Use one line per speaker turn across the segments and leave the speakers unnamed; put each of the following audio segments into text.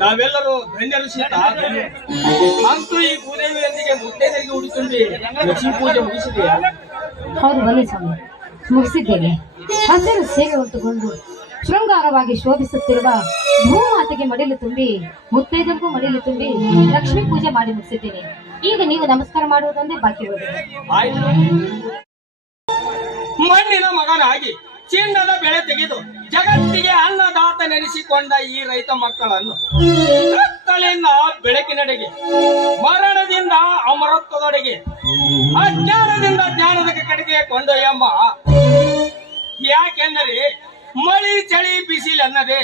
ನಾವೆಲ್ಲರೂ ಧನ್ಯರು ಅಂತೂ ಈ ಭೂದೇವಿಯೊಂದಿಗೆ ಮುತ್ತೈದರಿಗೆ ಉಡಿಸುಂಬಿ ಲಕ್ಷ್ಮೀ ಪೂಜೆ ಮುಗಿಸಿದೆಯಾ?
ಹೌದು ಬನ್ನಿ ಸ್ವಾಮಿ. ಮುಗಿಸಿದ್ದೇವೆ ಹಸಿರು ಸೇವೆ ಹೊತ್ತುಕೊಂಡು ಶೃಂಗಾರವಾಗಿ ಶೋಭಿಸುತ್ತಿರುವ ಭೂಮಾತೆಗೆ ಮಡಿಲು ತುಂಬಿ ಮುತ್ತೈದಕ್ಕೂ ಮಡಿಲು ತುಂಬಿ ಲಕ್ಷ್ಮೀ ಪೂಜೆ ಮಾಡಿ ಮುಗಿಸಿದ್ದೇನೆ. ಈಗ ನೀವು ನಮಸ್ಕಾರ ಮಾಡುವುದೊಂದೇ ಬಾಕಿ
ಮಣ್ಣಿನ ಮಗನಾಗಿ ಚಿನ್ನದ ಬೆಳೆ ತೆಗೆದು ಜಗತ್ತಿಗೆ ಅನ್ನದಾತ ನೆನೆಸಿಕೊಂಡ ಈ ರೈತ ಮಕ್ಕಳನ್ನು ಕತ್ತಲೆಯಿಂದ ಬೆಳಕಿನಡೆಗೆ, ಮರಣದಿಂದ ಅಮರತ್ವದೊಡೆಗೆ ಅಜ್ಞಾನದಿಂದ ಜ್ಞಾನದ ಕಡೆಗೆ ಕೊಂಡೊಯ್ಯಮ್ಮ ಯಾಕೆಂದರೆ ಮಳಿ ಚಳಿ ಬಿಸಿಲೆನ್ನದೆ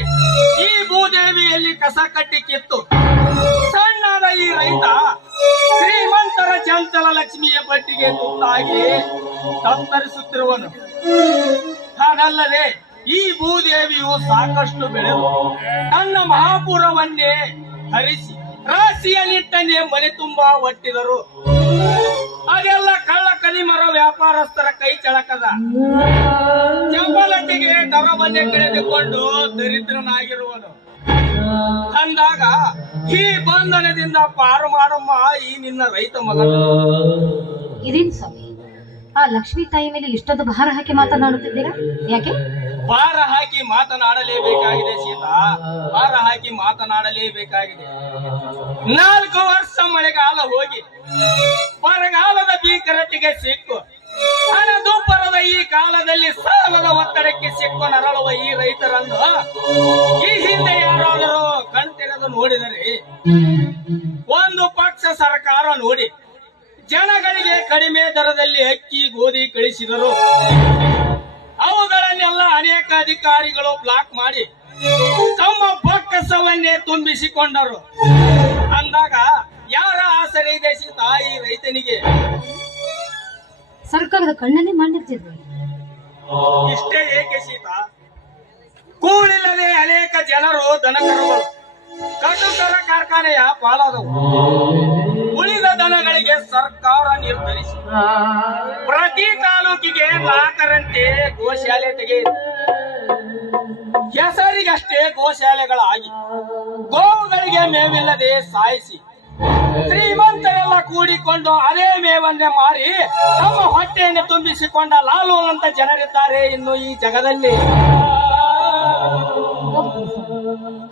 ಈ ಭೂದೇವಿಯಲ್ಲಿ ಕಸ ಕಟ್ಟಿ ಕಿತ್ತು ಸಣ್ಣದ ಈ ರೈತ ಶ್ರೀಮಂತರ ಚಂಚಲ ಲಕ್ಷ್ಮಿಯ ಪಟ್ಟಿಗೆ ತುತ್ತಾಗಿ ತತ್ತರಿಸುತ್ತಿರುವನು. ಹಾಗಲ್ಲದೆ ಈ ಭೂದೇವಿಯು ಸಾಕಷ್ಟು ಬೆಳೆದು ತನ್ನ ಮಹಾಪುರವನ್ನೇ ಹರಿಸಿ ರಾಶಿಯಲ್ಲಿಟ್ಟನೆ ಮನೆ ತುಂಬಾ ಒಟ್ಟಿದರು. ಅದೆಲ್ಲ ಕಳ್ಳ ಕಲಿಮರ ವ್ಯಾಪಾರಸ್ಥರ ಕೈ ಚಳಕದ. ಚಂಬಲಟ್ಟಿಗೆ ದರವನ್ನೇ ಕಳೆದುಕೊಂಡು ದರಿದ್ರನಾಗಿರುವನು. ಅಂದಾಗ ಈ ಬಂಧನದಿಂದ ಪಾರು ಮಾಡಮ್ಮ ಈ ನಿನ್ನ ರೈತ ಮಗ
ಇದೇನು ಸ್ವಾಮಿ? ಆ ಲಕ್ಷ್ಮೀ ತಾಯಿ ಮೇಲೆ ಇಷ್ಟೊಂದು ಭಾರ ಹಾಕಿ ಮಾತನಾಡುತ್ತಿದ್ದೀರಾ? ಯಾಕೆ?
ಭಾರ ಹಾಕಿ ಮಾತನಾಡಲೇಬೇಕಾಗಿದೆ ಸೀತಾ. ಭಾರ ಹಾಕಿ ಮಾತನಾಡಲೇಬೇಕಾಗಿದೆ. ನಾಲ್ಕು ವರ್ಷ ಮಳೆಗಾಲ ಹೋಗಿ, ಬರಗಾಲದ ಭೀಕರತೆಗೆ ಸಿಕ್ಕು. ಹಣದುಬ್ಬರದ ಈ ಕಾಲದಲ್ಲಿ ಸಾಲದ ಒತ್ತಡಕ್ಕೆ ಸಿಕ್ಕು, ನರಳುವ ಈ ರೈತರನ್ನು. ಈ ಹಿಂದೆ ಯಾರಾದರೂ ಕಣ್ತೆರೆದು ನೋಡಿದರೆ, ಒಂದು ಪಕ್ಷ ಸರ್ಕಾರ ನೋಡಿ, ಜನಗಳಿಗೆ ಕಡಿಮೆ ದರದಲ್ಲಿ ಅಕ್ಕಿ, ಗೋಧಿ ಕಳಿಸಿದರು. ಅನೇಕ ಅಧಿಕಾರಿಗಳು ಬ್ಲಾಕ್ ಮಾಡಿ ತಮ್ಮ ಬೊಕ್ಕಸವನ್ನೇ ತುಂಬಿಸಿಕೊಂಡರು. ಅಂದಾಗ ಯಾರ ಆಸರೆ ಇದೆ ತಾಯಿ ರೈತನಿಗೆ?
ಸರ್ಕಾರದ ಕಣ್ಣನ್ನೇ ಮಾಡಿರ್ತಿದ್ರು
ಇಷ್ಟೇ ಏಕೆ ಸೀತ? ಕೂಳಿಲ್ಲದೆ ಅನೇಕ ಜನರು ದನಕರುಗಳು ಕಟುಕರ ಕಾರ್ಖಾನೆಯ ಪಾಲಾದವು. ಸರ್ಕಾರ ನಿರ್ಧರಿಸಿ. ಪ್ರತಿ ತಾಲೂಕಿಗೆ ನಾಲ್ಕರಂತೆ ಗೋಶಾಲೆ ತೆಗೆಯಿತು. ಹೆಸರಿಗಷ್ಟೇ ಗೋಶಾಲೆಗಳಾಗಿ ಗೋವುಗಳಿಗೆ ಮೇವಿಲ್ಲದೆ ಸಾಯಿಸಿ ಶ್ರೀಮಂತರೆಲ್ಲ ಕೂಡಿಕೊಂಡು ಅದೇ ಮೇವನ್ನೇ ಮಾರಿ ತಮ್ಮ ಹೊಟ್ಟೆಯನ್ನು ತುಂಬಿಸಿಕೊಂಡ ಲಾಲು ಅಂತ ಜನರಿದ್ದಾರೆ ಇನ್ನು ಈ ಜಗದಲ್ಲಿ.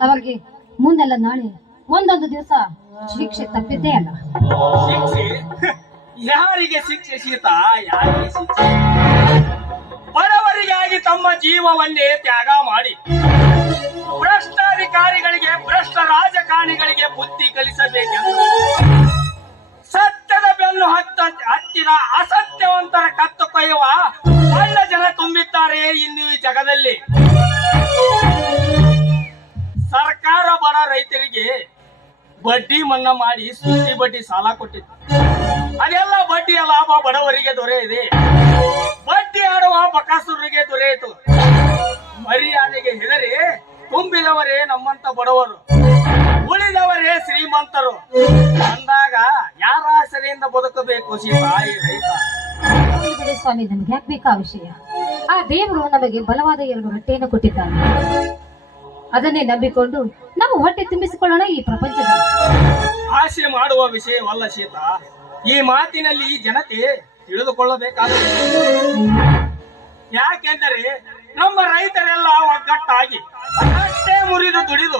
ಅವರಿಗೆ ಮುಂದೆಲ್ಲ ನಾಳೆ ಒಂದೊಂದು ದಿವಸ ಶಿಕ್ಷೆ ತಪ್ಪಿದ್ದೇ ಅಲ್ಲ.
ಯಾರಿಗೆ ಶಿಕ್ಷೆ ಶಿಕ್ಷೆ? ಬಡವರಿಗಾಗಿ ತಮ್ಮ ಜೀವವನ್ನೇ ತ್ಯಾಗ ಮಾಡಿ. ಭ್ರಷ್ಟಾಧಿಕಾರಿಗಳಿಗೆ, ಭ್ರಷ್ಟ ರಾಜಕಾರಣಿಗಳಿಗೆ ಬುದ್ಧಿ ಕಲಿಸಬೇಕೆಂದು. ಸತ್ಯದ ಬೆನ್ನು ಹತ್ತ, ಹತ್ತಿದ ಅಸತ್ಯವಂತರ ಕತ್ತು ಕೊಯ್ಯುವ ಒಳ್ಳ ಜನ ತುಂಬಿದ್ದಾರೆ ಇನ್ನು ಈ ಜಗದಲ್ಲಿ. ಸರ್ಕಾರ ಬಡ ರೈತರಿಗೆ ಬಡ್ಡಿ ಮನ್ನಾ ಮಾಡಿ ಸುದ್ದಿ ಬಡ್ಡಿ ಸಾಲ ಕೊಟ್ಟಿತ್ತು ಅದೆಲ್ಲ ಬಡ್ಡಿಯ ಲಾಭ ಬಡವರಿಗೆ ದೊರೆಯಿದೆ. ಬಡ್ಡಿ ಆಡುವ ಬಕಾಸುರರಿಗೆ ದೊರೆಯಿತು. ಮರ್ಯಾದೆಗೆ ಹೆದರಿ ತುಂಬಿದವರೇ ನಮ್ಮಂತ ಬಡವರು. ಉಳಿದವರೇ ಶ್ರೀಮಂತರು. ಅಂದಾಗ ಯಾರ ಆಸರೆಯಿಂದ ಬದುಕಬೇಕು
ಬಿಡಿ ಸ್ವಾಮಿ, ನಮ್ಗೆ ಯಾಕೆ ಬೇಕಾ ವಿಷಯ? ಆ ದೇವರು ನಮಗೆ ಬಲವಾದ ಎರಡು ರೊಟ್ಟೆಯನ್ನು ಕೊಟ್ಟಿದ್ದಾನೆ. ಅದನ್ನೇ ನಂಬಿಕೊಂಡು ನಾವು ಹೊಟ್ಟೆ ತುಂಬಿಸಿಕೊಳ್ಳೋಣ ಈ ಪ್ರಪಂಚದಲ್ಲಿ.
ಆಸೆ ಮಾಡುವ ವಿಷಯವಲ್ಲ ಶೀತ. ಈ ಮಾತಿನಲ್ಲಿ ಜನತೆ ತಿಳಿದುಕೊಳ್ಳಬೇಕಾದ ಯಾಕೆಂದರೆ ನಮ್ಮ ರೈತರೆಲ್ಲ ಒಗ್ಗಟ್ಟಾಗಿ ಅಷ್ಟೇ ಮುರಿದು ದುಡಿದು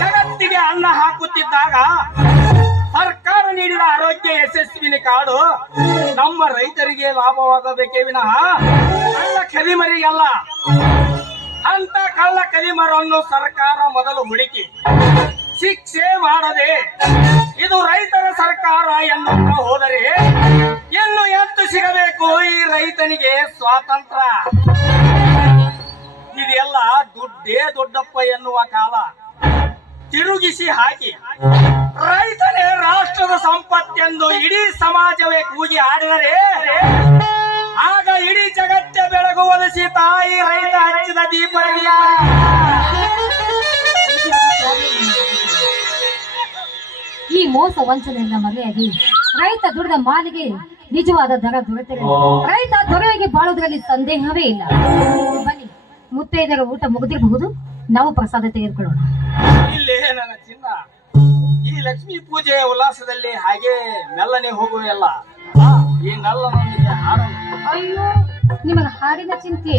ಜಗತ್ತಿಗೆ ಅನ್ನ ಹಾಕುತ್ತಿದ್ದಾಗ ಸರ್ಕಾರ ನೀಡಿದ ಆರೋಗ್ಯ ಯಶಸ್ವಿನಿ ಕಾಡು ನಮ್ಮ ರೈತರಿಗೆ ಲಾಭವಾಗಬೇಕೇ ವಿನಃ ಅಲ್ಲ ಕದಿಮರಿಗಲ್ಲ ಅಂತ ಕಳ್ಳ ಕಲಿಮರನ್ನು ಸರ್ಕಾರ ಮೊದಲು ಹುಡುಕಿ. ಶಿಕ್ಷೆ ಮಾಡದೆ ಇದು ರೈತರ ಸರ್ಕಾರ ಎನ್ನುತ್ತಾ ಹೋದರೆ ಇನ್ನು ಎತ್ತು ಸಿಗಬೇಕು ಈ ರೈತನಿಗೆ ಸ್ವಾತಂತ್ರ್ಯ ಇದೆಲ್ಲ ದುಡ್ಡೇ ದೊಡ್ಡಪ್ಪ ಎನ್ನುವ ಕಾಲ. ತಿರುಗಿಸಿ ಹಾಕಿ. ರೈತನೇ ರಾಷ್ಟ್ರದ ಸಂಪತ್ತೆಂದು ಇಡೀ ಸಮಾಜವೇ ಕೂಗಿ ಆಡಿದರೆ ತಾಯಿ ರೈತ ಹಚ್ಚಿದ ದೀಪ
ಈ ಮೋಸ ವಂಚನೆಯಿಂದ ಮರೆಯಾಗಿ ರೈತ ದುಡಿದ ಮಾಲಿಗೆ ನಿಜವಾದ ದರ ದೊರೆತರೆ. ರೈತ ದೊರೆಯಾಗಿ ಬಾಳೋದ್ರಲ್ಲಿ ಸಂದೇಹವೇ ಇಲ್ಲ. ಬನ್ನಿ ಮುತ್ತೈದರ ಊಟ ಮುಗಿದಿರಬಹುದು. ನಾವು ಪ್ರಸಾದ ತೆಗೆದುಕೊಳ್ಳೋಣ.
ಈ ಲಕ್ಷ್ಮಿ ಪೂಜೆಯ ಉಲ್ಲಾಸದಲ್ಲಿ ಹಾಗೆ ಮೆಲ್ಲನೆ ಹೋಗುವೆಲ್ಲ ಈ ನಲ್ಲ
ಅಯ್ಯೋ. ನಿಮಗೆ ಹಾಡಿನ ಚಿಂತೆ.